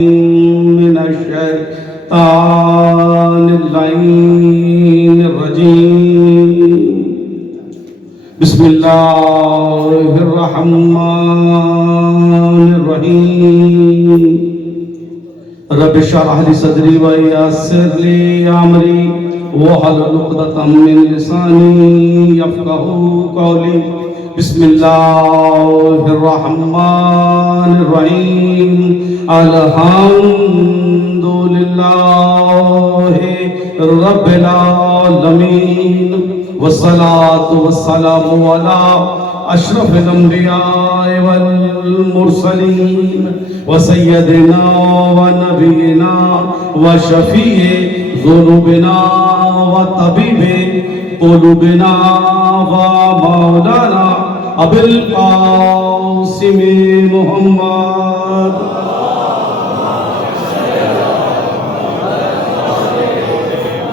من الشيطان اللعين الرجيم بسم الله الرحمن الرحيم رب اشرح لي صدري ويسر لي امري واحلل عقدة من لساني يفقهوا قولي بسم الله الرحمن الرحيم الحمد لله رب العالمين والصلاة والسلام على أشرف الأنبياء والمرسلين وسيدنا ونبينا وشفيع ذنوبنا وطبيب قلوبنا ومولانا أبي القاسم محمد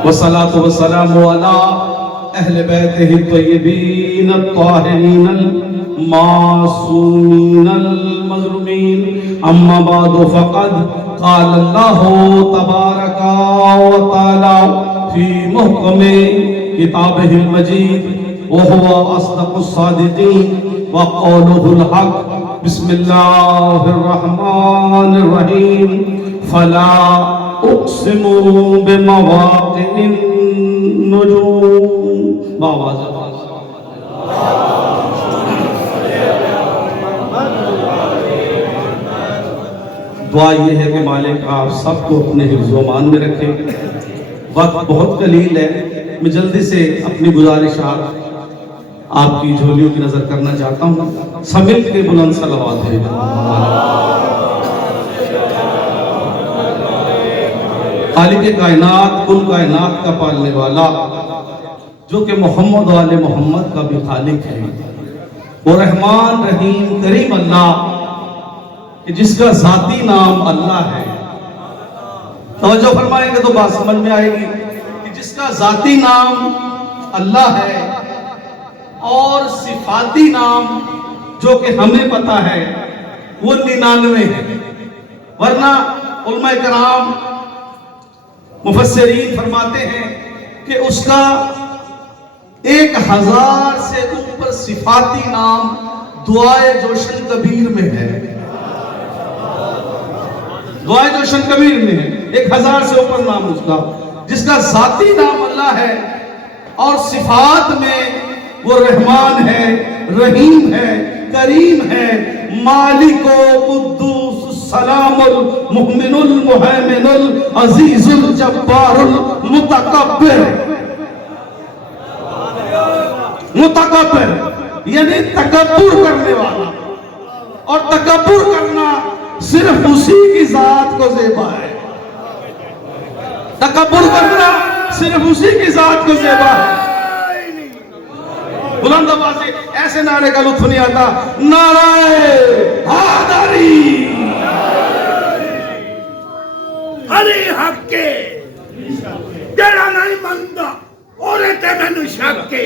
والصلاة والسلام على أهل بيته الطيبين الطاهرين المعصومين المظلومين أما بعد فقد قال الله تبارك وتعالى في محكم كتابه المجيد وهو أصدق الصادقين وقوله الحق بسم الله الرحمن الرحيم فلا اقسم بمواقع النجوم دعا یہ ہے کہ مالک آپ سب کو اپنے حفظ و امان میں رکھیں. وقت بہت قلیل ہے, میں جلدی سے اپنی گزارشات آپ کی جھولیوں کی نظر کرنا چاہتا ہوں. سمجھ کے بلند صلوات ہے. خالق کائنات, کل کائنات کا پالنے والا, جو کہ محمد و آل محمد کا بھی خالق ہے, وہ رحمان رحیم کریم اللہ کہ جس کا ذاتی نام اللہ ہے. توجہ فرمائیں گے تو بات سمجھ میں آئے گی کہ جس کا ذاتی نام اللہ ہے اور صفاتی نام جو کہ ہمیں پتا ہے وہ 99 ہے. ورنہ علماء کرام مفسرین فرماتے ہیں کہ اس کا 1000 سے اوپر صفاتی نام دعائے جوشن کبیر میں ہے. دعائے جوشن کبیر میں ہے 1000 سے اوپر نام اس کا, جس کا ذاتی نام اللہ ہے اور صفات میں وہ رحمان ہے, رحیم ہے, کریم ہے, مالک و قدوس السلام المؤمن المہیمن العزیز الجبار المتکبر. متکبر یعنی تکبر کرنے والا, اور تکبر کرنا صرف اسی کی ذات کو زیبا ہے. تکبر کرنا صرف اسی کی ذات کو زیبا ہے. بلند آواز سے ایسے نعرے کا لطف نہیں آتا. نعرہ حیدری علی حق کے تیرا نہیں مندہ اور تینو شک کے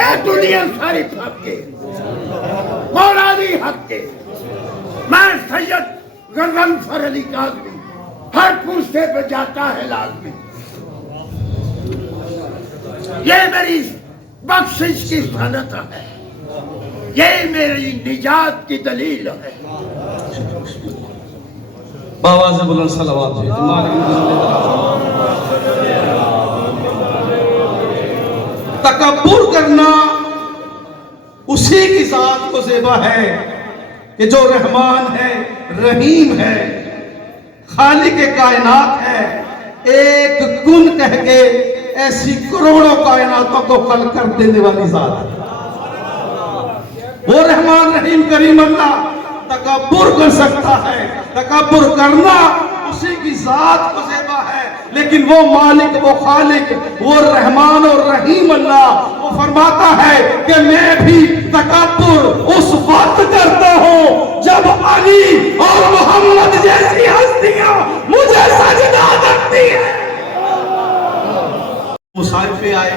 اے دنیا ساری پھک کے مولا علی حق کے. میں سید غضنفر علی کاظمی ہر پوچھتے پہ جاتا ہے لازمی. یہ میری بخشش کی صنعت ہے, یہ میری نجات کی دلیل ہے. باواز بلند صلوات ہے. تکبر کرنا اسی کی ذات کو زیبا ہے کہ جو رحمان ہے, رحیم ہے, خالق کائنات ہے. ایک کن کہہ کے ایسی کروڑوں کائناتوں کو خلق کر دینے والی ذات ہے. وہ رحمان رحیم کریم اللہ تکبر کر سکتا ہے. تکبر کرنا اسی کی ذات کو زیبا ہے, لیکن وہ مالک, وہ خالق, وہ رحمان اور رحیم اللہ وہ فرماتا ہے کہ میں بھی تکبر اس وقت کرتا ہوں جب علی اور محمد جیسی ہستیاں مجھے سجدہ کرتی ہیں. مسائل پہ آئے,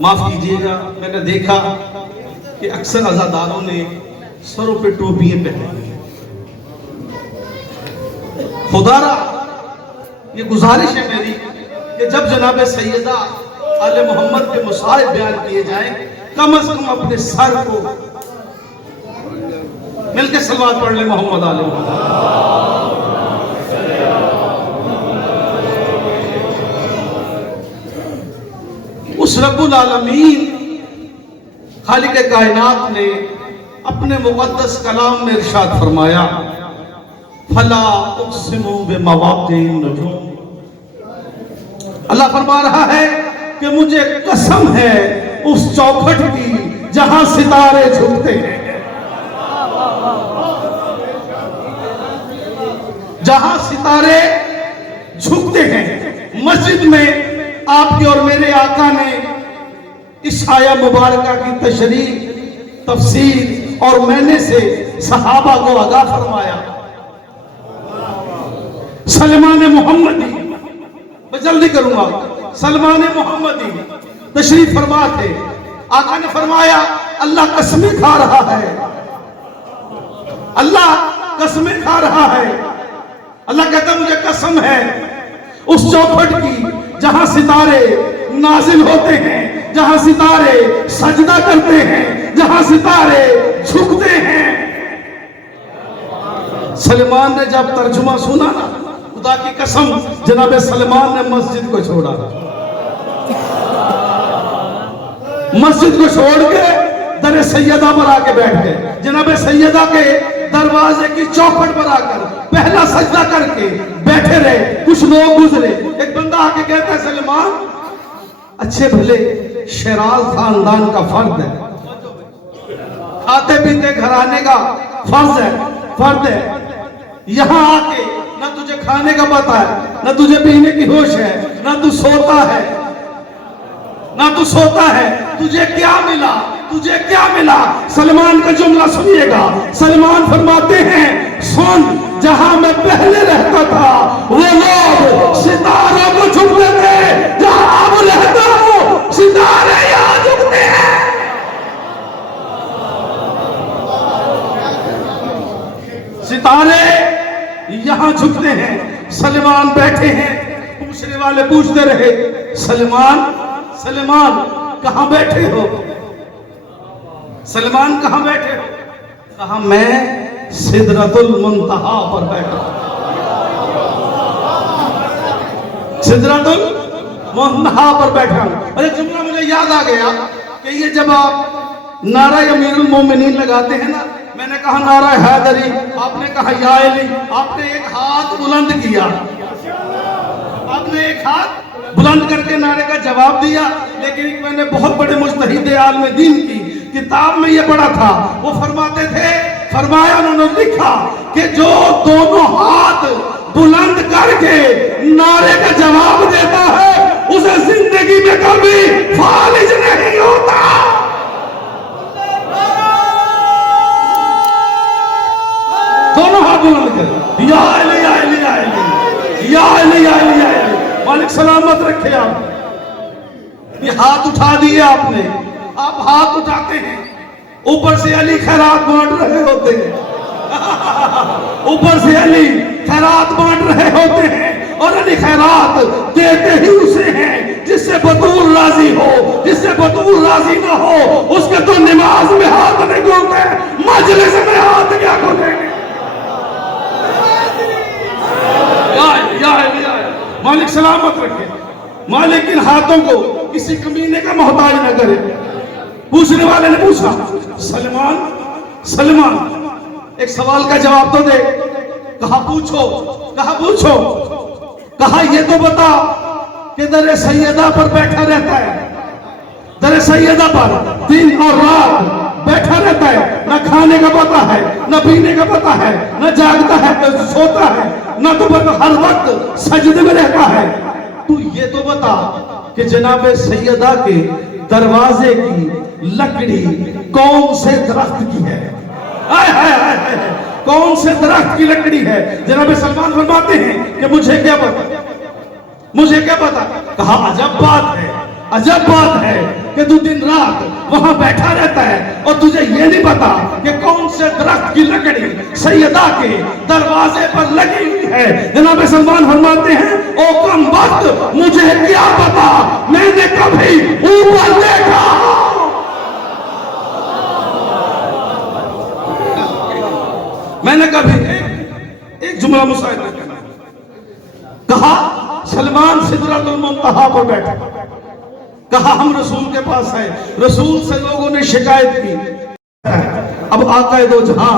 معاف کیجئے گا, میں نے دیکھا کہ اکثر عزاداروں نے سروں پہ ٹوپیاں پہنے. خدارا یہ گزارش ہے میری کہ جب جناب سیدہ آل محمد کے مصائب بیان کیے جائیں کم از کم اپنے سر کو مل کے صلوات پڑھ لیں محمد آل محمد. اس رب العالمین خالق کائنات نے اپنے مقدس کلام میں ارشاد فرمایا فلا اقسم بمواقع النجوم. اللہ فرما رہا ہے کہ مجھے قسم ہے اس چوکھٹ کی جہاں ستارے جھکتے ہیں. جہاں ستارے جھکتے ہیں. مسجد میں آپ کے اور میرے آقا نے اس آیہ مبارکہ کی تشریح تفسیر اور معنی سے صحابہ کو آگاہ فرمایا. سلمان محمدی میں جلدی کروں گا. سلمان محمدی تشریف فرما تھے. آقا نے فرمایا اللہ قسمیں کھا رہا ہے. اللہ قسمیں کھا رہا ہے. اللہ کہتا مجھے قسم ہے اس چوکھٹ کی جہاں ستارے نازل ہوتے ہیں, جہاں ستارے سجدہ کرتے ہیں, جہاں ستارے جھکتے ہیں. سلمان نے جب ترجمہ سنا نا, خدا کی قسم جناب سلمان نے مسجد کو چھوڑا. مسجد کو چھوڑ کے در سیدہ پر آ کے بیٹھ گئے. جناب سیدہ کے دروازے کی چوکھٹ پر آ کر پہلا سجدہ کر کے بیٹھے رہے. کچھ لوگ گزرے, ایک بندہ آ کے کہتا ہے سلمان اچھے بھلے شیراز خاندان کا فرد ہے, کھاتے پیتے گھرانے کا فرد ہے. یہاں آ کے نہ تجھے کھانے کا پتہ ہے, نہ تجھے پینے کی ہوش ہے, نہ تو سوتا ہے. تجھے کیا ملا, تجھے کیا ملا؟ سلمان کا جملہ سنیے گا. سلمان فرماتے ہیں سن, جہاں میں پہلے رہتا تھا وہ لوگ ستاروں کو جھکتے تھے, جہاں اب رہتا ہوں ستارے یہاں جھکتے ہیں. ستارے یہاں جھکتے ہیں. سلمان بیٹھے ہیں, پوچھنے والے پوچھتے رہے سلمان کہاں بیٹھے ہو؟ سلمان کہاں بیٹھے ہو؟ کہا میں سدرۃ المنتہا پر بیٹھا ہوں. سدرۃ المنتہا پر بیٹھا ہوں. ارے جملہ مجھے یاد آ گیا کہ یہ جب آپ نعرہ امیر المومنین لگاتے ہیں نا, میں نے کہا نعرہ حیدری, آپ نے کہا یا علی, آپ نے ایک ہاتھ بلند کیا, آپ نے ایک ہاتھ بلند کر کے نعرے کا جواب دیا. لیکن میں نے بہت بڑے مجتہد عالم دین کی کتاب میں یہ پڑھا تھا, وہ فرماتے تھے, فرمایا انہوں نے لکھا کہ جو دونوں ہاتھ بلند کر کے نعرے کا جواب دیتا ہے اسے زندگی میں کبھی فالج نہیں ہوتا. دونوں ہاتھ بلند کر یا علی یا علی یا علی یا علی یا علی یا علی. مالک سلامت رکھے. آپ یہ ہاتھ اٹھا دیے آپ نے, آپ ہاتھ اٹھاتے ہیں, اوپر سے علی خیرات بانٹ رہے ہوتے ہیں, اوپر سے علی خیرات بانٹ رہے ہوتے ہیں, اور علی خیرات دیتے ہی اسے ہیں جس سے بطول راضی ہو. جس سے بطول راضی نہ ہو اس کے تو نماز میں ہاتھ نہیں کھولتے, مجلس میں ہاتھ کیا کھولیں گے. مالک سلامت رکھے. مالک ان ہاتھوں کو کسی کمینے کا محتاج نہ کرے. پوچھنے والے نے پوچھا سلمان ایک سوال کا جواب تو دے. کہا پوچھو. کہا یہ تو بتا کہ در سیدہ پر بیٹھا رہتا ہے, در سیدہ پر دن اور رات بیٹھا رہتا ہے, نہ کھانے کا پتہ ہے, نہ پینے کا پتہ ہے, نہ جاگتا ہے, نہ سوتا ہے, نہ تو ہر وقت سجدے میں رہتا ہے. تو یہ تو بتا کہ جناب سیدہ کے دروازے کی لکڑی کون سے درخت کی ہے؟ کون سے درخت کی لکڑی ہے؟ جناب سلمان فرماتے ہیں کہ مجھے کیا پتا. کہا عجب بات ہے کہ تو دن رات وہاں بیٹھا رہتا ہے اور تجھے یہ نہیں پتا کہ کون سے درخت کی لکڑی سیدہ کے دروازے پر لگی ہوئی ہے. ہے. جناب سلمان فرماتے ہیں او کم وقت مجھے کیا پتا میں نے کبھی اوپر دیکھا. میں نے کبھی ایک جملہ مشاہدہ کرنا کہا سلمان سدرۃ المنتہا پر بیٹھا. کہا ہم رسول کے پاس آئے. رسول سے لوگوں نے شکایت کی. اب آقا دو جہاں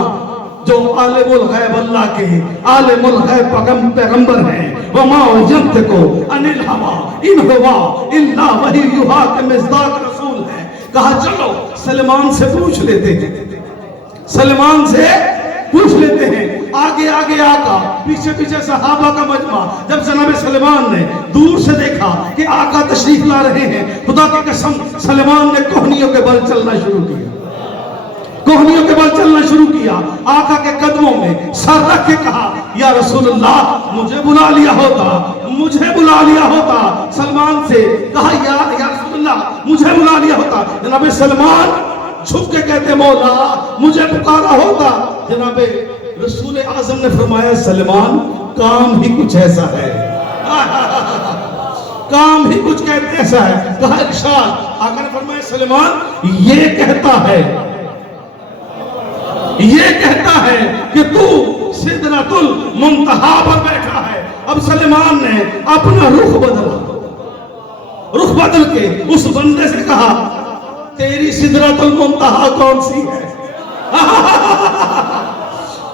جو عالم الغیب اللہ کے عالم الغیب پیغمبر ہیں وما ينطق عن الهوى ان هو الا وحی یوحی کے مصداق رسول ہیں. کہا چلو سلمان سے پوچھ لیتے ہیں. سلمان سے پوچھ لیتے ہیں. آگے آگے آقا پیچھے پیچھے صحابہ کا مجمع. جب جناب سلمان نے دور سے دیکھا کہ آقا تشریف لا رہے ہیں خدا کی قسم سلمان نے کوہنیوں کے بل چلنا شروع کیا. کوہنیوں کے بل چلنا شروع کیا. آقا کے قدموں میں سر رکھ کے کہا یا رسول اللہ مجھے بلا لیا ہوتا مجھے بلا لیا ہوتا. سلمان سے کہا یا رسول اللہ مجھے بلا لیا ہوتا. جناب سلمان جھک کے کہتے مولا مجھے پکارا ہوتا. جناب رسول اعظم نے فرمایا سلمان کام ہی کچھ ایسا ہے. کام ہی کچھ کہتے ایسا ہے. کہا ارشاد. آقا نے فرمایا سلمان یہ کہتا ہے کہ تو سدرۃ المنتہا پر بیٹھا ہے. اب سلمان نے اپنا رخ بدل کے اس بندے سے کہا تیری سدرۃ المنتہا کون سی ہے؟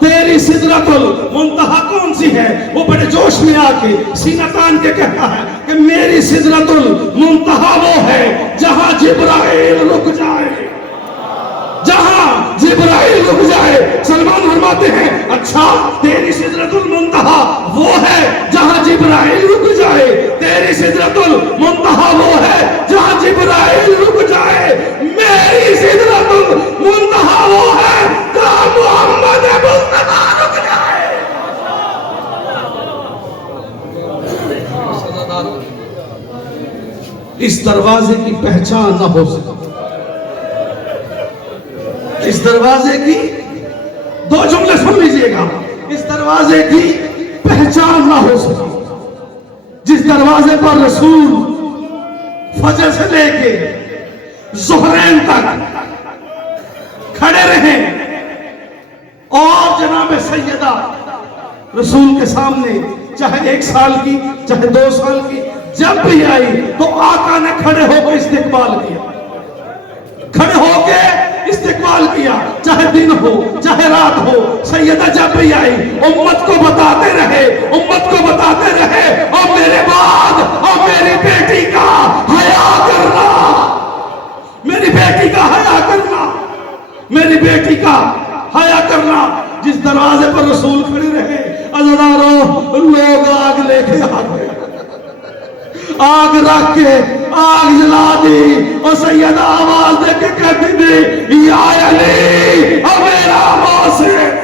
تیری سدرۃ المنتہا کون سی ہے؟ وہ بڑے جوش میں آ کے سینہ تان کے کہتا ہے کہ میری سدرۃ المنتہا وہ ہے جہاں جبرائیل رک جائے. جہاں جبرائیل رک جائے. سلمان فرماتے ہیں اچھا تیری سدرۃ المنتہا وہ ہے جہاں جبرائیل رک جائے. تیری سدرۃ المنتہا وہ ہے جہاں جبرائیل رک جائے. میری سدرۃ المنتہا وہ ہے جہاں محمد مصطفیٰ رک جائے. اس دروازے کی پہچان نہ ہو سکے. اس دروازے کی دو جملے سن لیجئے گا. اس دروازے کی پہچان نہ ہو سکے. جس دروازے پر رسول فجر سے لے کے ظہرین تک کھڑے رہے اور جناب سیدہ رسول کے سامنے چاہے 1 سال کی چاہے 2 سال کی جب بھی آئی تو آقا نے کھڑے ہو کے استقبال کیا. کھڑے ہو کے استقبال کیا. چاہے دن ہو چاہے رات ہو سیدہ جب بھی آئی امت کو بتاتے رہے اور میرے بعد اور میری بیٹی کا حیا کرنا. میری بیٹی کا حیا کرنا. میری بیٹی کا حیا کرنا. جس دروازے پر رسول کھڑے رہے عزیزانو لوگ آگ لے کے آ گئے. آگ رکھ کے آگ جلا دی اور سیدہ آواز دے کے کہتی تھی یا علی اب میرا موسیقی